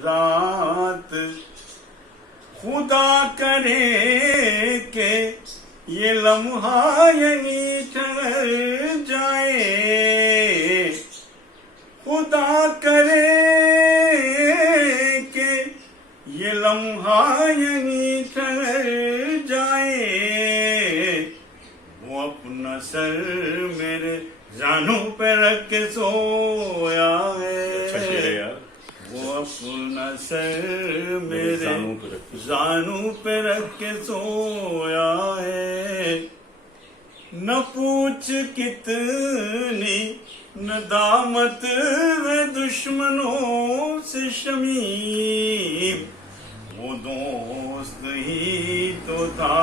रात। खुदा करे के ये लम्हा यहीं ठहर जाए, खुदा करे के ये लम्हा यहीं ठहर जाए। वो अपना सर मेरे जानू पे रख के सोया है। अच्छा शेर है यार। वो अपना सर मेरे जानू पे रख के सोया है। न पूछ कितनी नदामत है दुश्मनों से शमीम। वो दोस्त ही तो था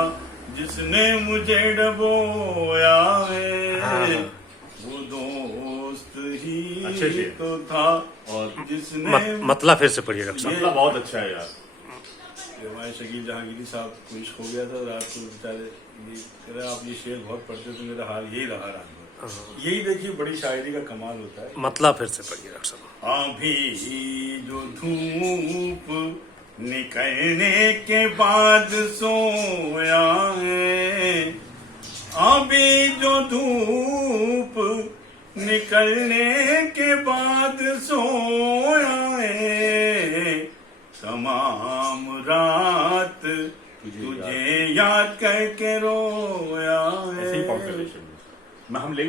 जिसने मुझे डबोया है। वो दोस्त ही तो था और जिसने मतलब फिर से पढ़िए डॉक्टर साहब। मतलब बहुत अच्छा है यार। हमारे शकील जहांगीरी साहब को इश्क हो गया था, रात को बेचारे आप ये शेर बहुत पढ़ते तो मेरा हाल यही रहा रात भर। यही देखिए बड़ी शायरी का कमाल होता है। मतलब फिर से पढ़िए डॉक्टर साहब। अभी जो धूप निकलने के बाद सोया है, अभी जो धूप निकलने के बाद सोया है। तमाम रात तुझे याद करके रोया है। ऐसे ही हम ले गए।